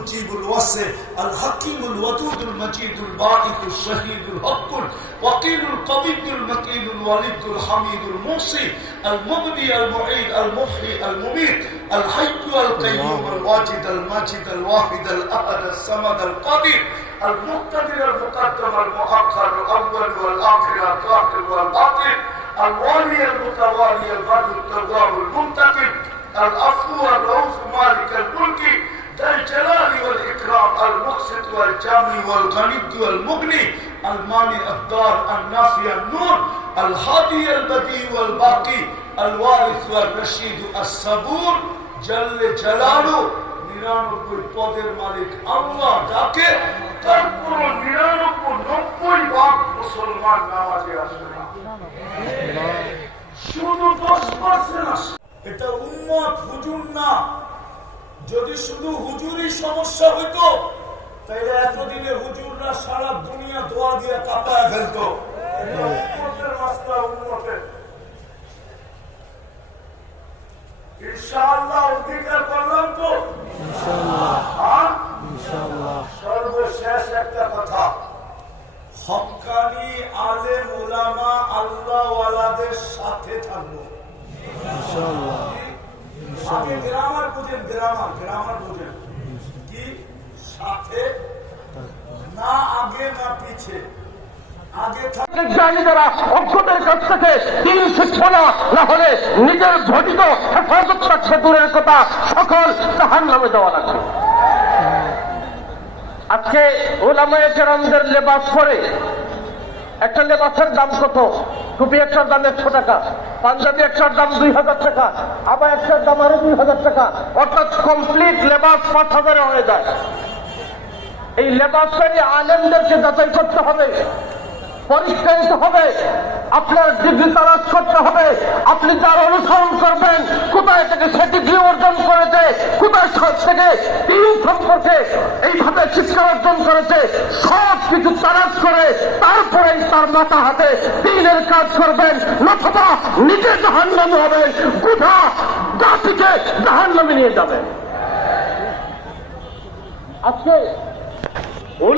المجيب الواسع الحكيم الودود المجيد الباعث الشهيد الحق الوكيل القوي المكين الوليد الحميد الموصي المبدي المعيد المحيي المميت الحي القيوم الواجد الماجد الواحد الأحد الصمد القدير المقتدر المقدم المؤخر الأول والآخر الظاهر والباطن الوالي المتوالي البر التواب المنتقم العفو الرؤوف مالك والجامع والغني والمغني المانع الدار النافع النور الهادي البديع والباقي الوارث والرشيد الصبور جل جلاله নিরানব্বই পদের মালিক আল্লাহ যাকে তারপর নিরানব্বই নব্বই ভাগ মুসলমান নামাজে আসে না শুধু দশ পার্সেন্ট আসে এটা উন্মত হুজুর না যদি শুধু হুজুরই সমস্যা হইতো তাহলে এতদিনে হুজুররা সারা দুনিয়া দোয়া দিয়ে কাঁপায় ফেলতো। ইনশাআল্লাহ অধিকার করলাম তো। সর্বশেষ একটা কথা। হকানি আলেম ওলামা আল্লাহওয়ালাদের সাথে থাকব। আগে গ্রামার বুঝেন গ্রামার গ্রামার বুঝেন কি সাথে না আগে না পিছে আগে থাক জানি যারা লেবাস একটা লেবাসের দাম কত? টুপি একটার দাম একশো টাকা, পাঞ্জাবি একটার দাম দুই হাজার টাকা আবার একটার দাম আরও দুই হাজার টাকা, অর্থাৎ কমপ্লিট লেবাস পাঁচ হাজারে হয়ে যায়। এই লেবাসকারী আলেমদেরকে যাচাই করতে হবে পরীক্ষা হবে, আপনার ডিগ্রি তালাশ করতে হবে, আপনি তার অনুসরণ করবেন, কোথায় থেকে সে ডিগ্রি অর্জন করেছে, কোথায় থেকে সম্পর্কে এইভাবে শিক্ষা অর্জন করেছে, সব কিছু তালাশ করে তারপরে তার মাথা হাতে দিনের কাজ করবেন নথবা নিজে হবেন কোথা জাতিকে জাহান নামে নিয়ে যাবেন। আজকে Hola.